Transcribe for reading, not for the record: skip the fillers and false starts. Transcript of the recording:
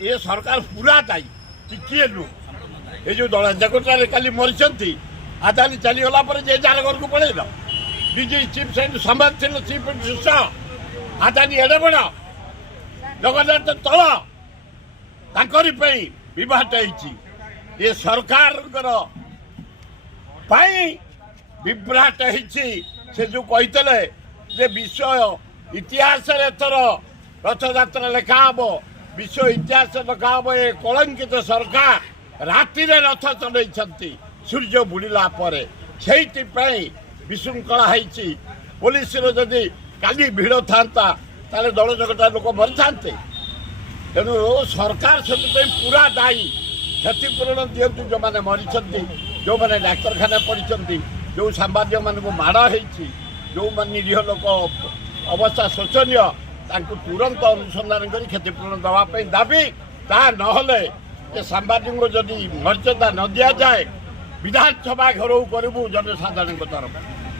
ये सरकार पूरा दायी टिके नु ये जो दलाकोटारे काली मरी आदानी चलीगला जे जार घर को पड़ेल डीजी चीफ संबाद चीफ मिनिस्टर आदानी एडे बड़ जगन्नाथ तल तांकरी विवाद ये सरकार विभ्राट से जो कहते विश्व इतिहास एथर रथयात्रा लिखा हम विश्व इतिहास लिखा हम ये कलंकित सरकार राति रथ चलती सूर्य बुड़ला से विशृंखला होती पुलिस जदि काली भिड़ था दल जगटा लोक मरी था तेणु सरकार से पूरा दायी क्षतिपूरण दिंतु जो मैंने मरी जो मैंने डाक्तखाना पढ़ी जो सांबादिक मान माड़ जो निरीह लोक अवस्था शोचनीय तुरंत अनुसंधान कर क्षतिपूरण दवाई दाबी ता ना सांबादिक जदि मर्यादा न दि जाए विधानसभा घर करूँ जनसाधारण तरफ।